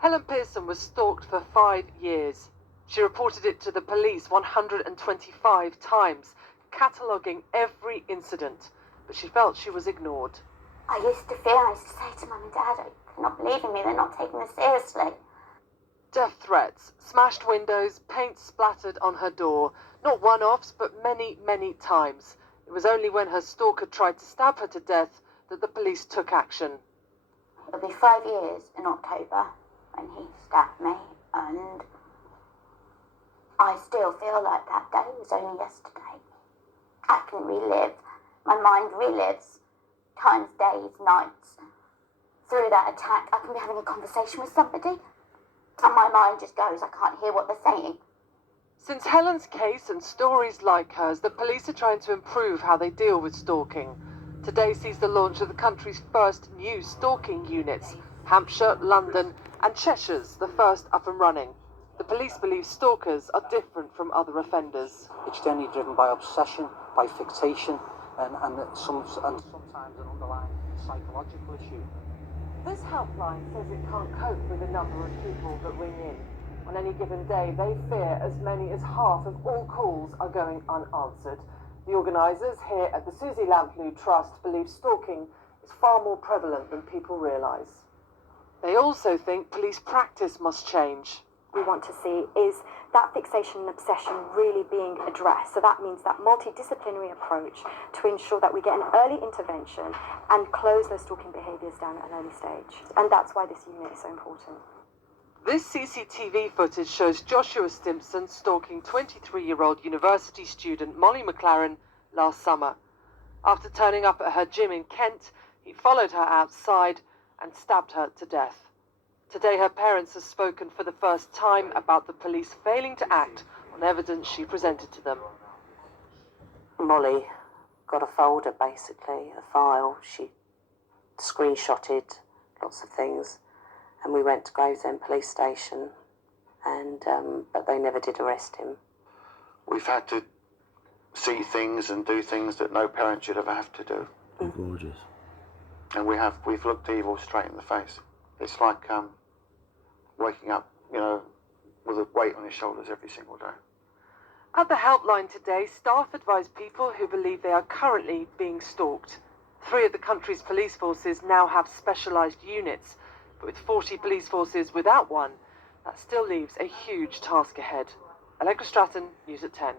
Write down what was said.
Helen Pearson was stalked for 5 years. She reported it to the police 125 times, cataloguing every incident, but she felt she was ignored. I used to say to Mum and Dad, they're not believing me, they're not taking this seriously. Death threats, smashed windows, paint splattered on her door. Not one-offs, but many, many times. It was only when her stalker tried to stab her to death that the police took action. It'll be 5 years in October when he stabbed me, and I still feel like that day was only yesterday. I can relive, my mind relives times, days, nights. Through that attack, I can be having a conversation with somebody, and my mind just goes, I can't hear what they're saying. Since Helen's case and stories like hers, the police are trying to improve how they deal with stalking. Today sees the launch of the country's first new stalking units. Hampshire, London and Cheshire's the first up and running. The police believe stalkers are different from other offenders. It's generally driven by obsession, by fixation, and sometimes an underlying psychological issue. This helpline says it can't cope with the number of people that ring in. On any given day, they fear as many as half of all calls are going unanswered. The organisers here at the Susie Lamplugh Trust believe stalking is far more prevalent than people realise. They also think police practice must change. We want to see is that fixation and obsession really being addressed. So that means that multidisciplinary approach to ensure that we get an early intervention and close those stalking behaviours down at an early stage. And that's why this unit is so important. This CCTV footage shows Joshua Stimpson stalking 23-year-old university student Molly McLaren last summer. After turning up at her gym in Kent, he followed her outside and stabbed her to death. Today, her parents have spoken for the first time about the police failing to act on evidence she presented to them. Molly got a folder, basically, a file. She screenshotted lots of things, and we went to Gravesend Police Station, and but they never did arrest him. We've had to see things and do things that no parent should ever have to do. Gorgeous. And we've looked evil straight in the face. It's like waking up, with a weight on your shoulders every single day. At the helpline today, staff advise people who believe they are currently being stalked. 3 of the country's police forces now have specialised units, but with 40 police forces without one, that still leaves a huge task ahead. Allegra Stratton, News at 10.